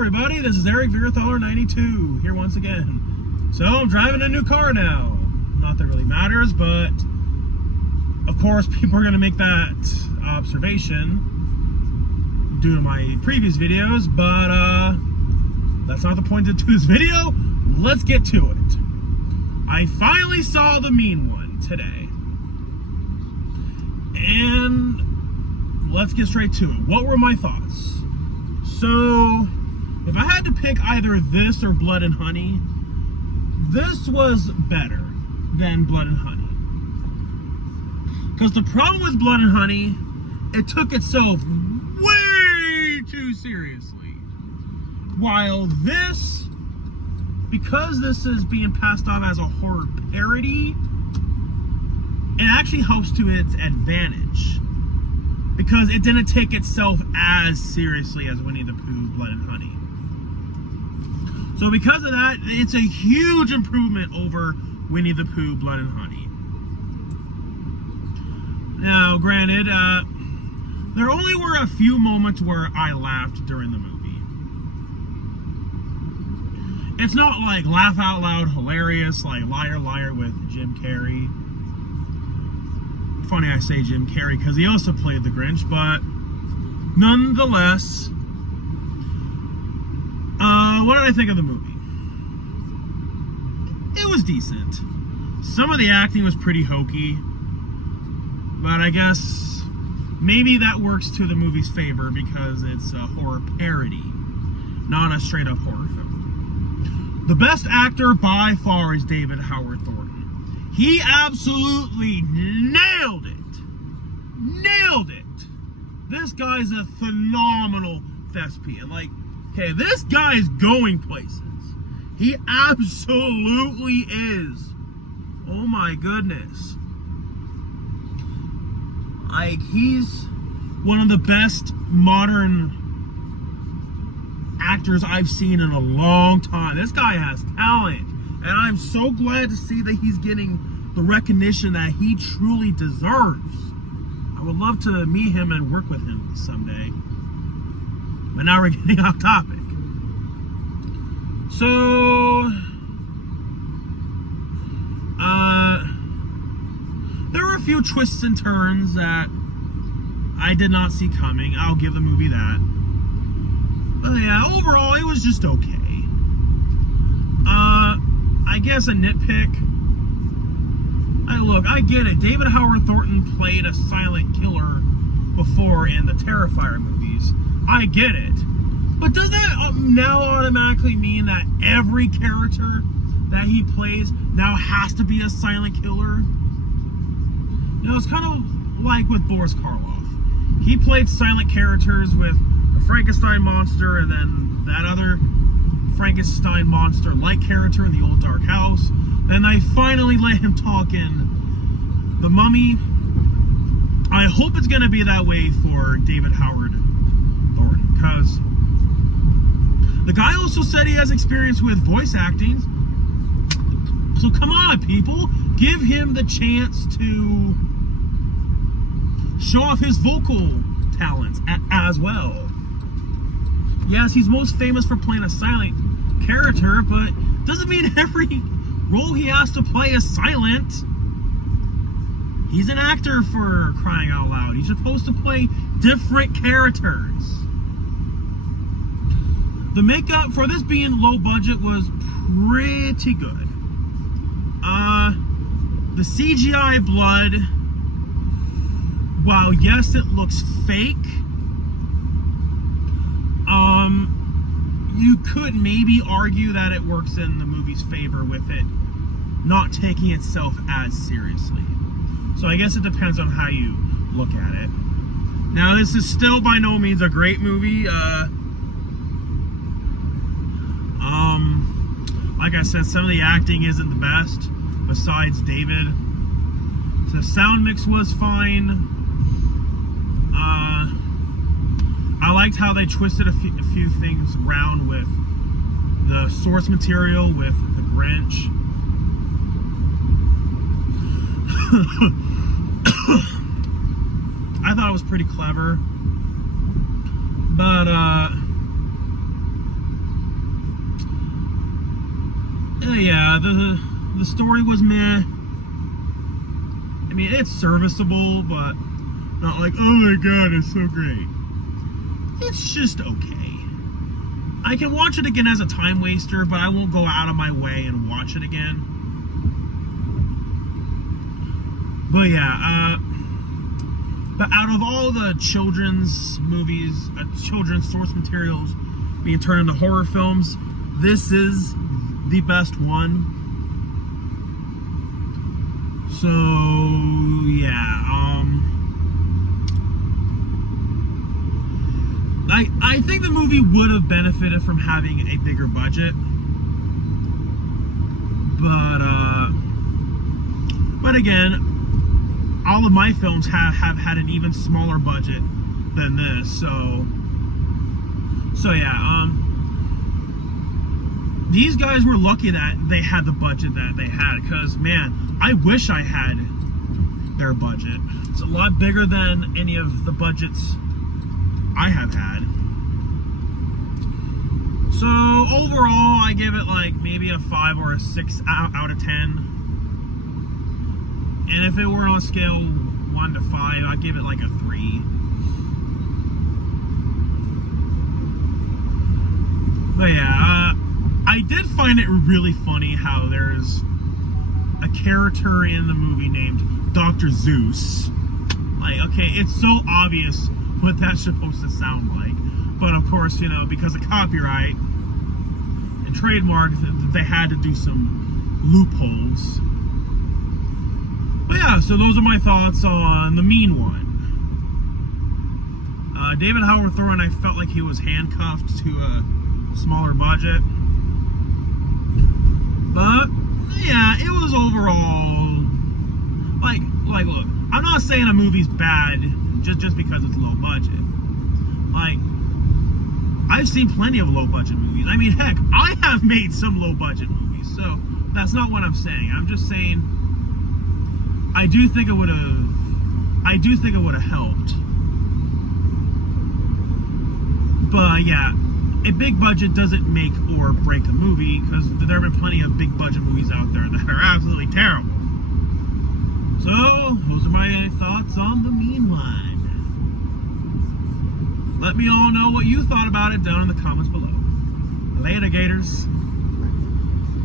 everybody, this is Eric Vierthaler 92 here once again. So I'm driving a new car now. Not that it really matters, but of course people are going to make that observation due to my previous videos, but that's not the point of this video. Let's get to it. I finally saw The Mean One today. And let's get straight to it. What were my thoughts? So, if I had to pick either this or Blood and Honey, this was better than Blood and Honey. Because the problem with Blood and Honey, it took itself way too seriously. While this, because this is being passed off as a horror parody, it actually helps to its advantage. Because it didn't take itself as seriously as Winnie the Pooh, Blood and Honey. So because of that, it's a huge improvement over Winnie the Pooh, Blood and Honey. Now, granted, there only were a few moments where I laughed during the movie. It's not like laugh out loud hilarious like Liar Liar with Jim Carrey. Funny I say Jim Carrey because he also played the Grinch, but nonetheless, what did I think of the movie? It was decent. Some of the acting was pretty hokey, but I guess maybe that works to the movie's favor because it's a horror parody, not a straight up horror film. The best actor by far is David Howard Thornton. He absolutely nailed it. Nailed it. This guy's a phenomenal thespian. Like, okay, this guy is going places. He absolutely is. Oh my goodness. Like, he's one of the best modern actors I've seen in a long time. This guy has talent. And I'm so glad to see that he's getting the recognition that he truly deserves. I would love to meet him and work with him someday. But now we're getting off topic. So, there were a few twists and turns that I did not see coming. I'll give the movie that. But yeah, overall, it was just okay. I guess a nitpick. Look, I get it. David Howard Thornton played a silent killer before in the Terrifier movies. I get it. But does that now automatically mean that every character that he plays now has to be a silent killer? You know, it's kind of like with Boris Karloff. He played silent characters with the Frankenstein monster and then that other Frankenstein monster-like character in The Old Dark House. Then I finally let him talk in The Mummy. I hope it's going to be that way for David Howard Thornton, because the guy also said he has experience with voice acting. So come on, people. Give him the chance to show off his vocal talents as well. Yes, he's most famous for playing a silent character, but doesn't mean every role he has to play is silent. He's an actor, for crying out loud. He's supposed to play different characters. The makeup for this being low budget was pretty good. The CGI blood, while yes, it looks fake, you could maybe argue that it works in the movie's favor with it not taking itself as seriously. So I guess it depends on how you look at it. Now, this is still by no means a great movie. Like I said, some of the acting isn't the best, besides David. The sound mix was fine. I liked how they twisted a few things around with the source material with the Grinch. I thought it was pretty clever. But yeah, the story was meh. I mean, it's serviceable, but not like, oh my god, it's so great. It's just okay. I can watch it again as a time waster, but I won't go out of my way and watch it again. But yeah, but out of all the children's movies, children's source materials being turned into horror films, this is the best one. So yeah, I think the movie would have benefited from having a bigger budget, but again, all of my films have had an even smaller budget than this, so yeah, these guys were lucky that they had the budget that they had, because man, I wish I had their budget. It's a lot bigger than any of the budgets I have had. So overall, I give it like maybe a 5 or a 6 out of 10. And if it were on a scale 1 to 5, I'd give it like a 3. But yeah, I did find it really funny how there's a character in the movie named Dr. Zeus. Like, okay, it's so obvious what that's supposed to sound like. But of course, you know, because of copyright and trademark, they had to do some loopholes. But yeah, so those are my thoughts on The Mean One. David Howard Thorne, I felt like he was handcuffed to a smaller budget. But yeah, it was overall like look, I'm not saying a movie's bad just because it's low budget. Like, I've seen plenty of low budget movies. I mean, heck, I have made some low budget movies, so that's not what I'm saying. I'm just saying I do think it would have helped. But yeah, a big budget doesn't make or break a movie, because there have been plenty of big budget movies out there that are absolutely terrible. So, those are my thoughts on The Mean One. Let me all know what you thought about it down in the comments below. Later, Gators.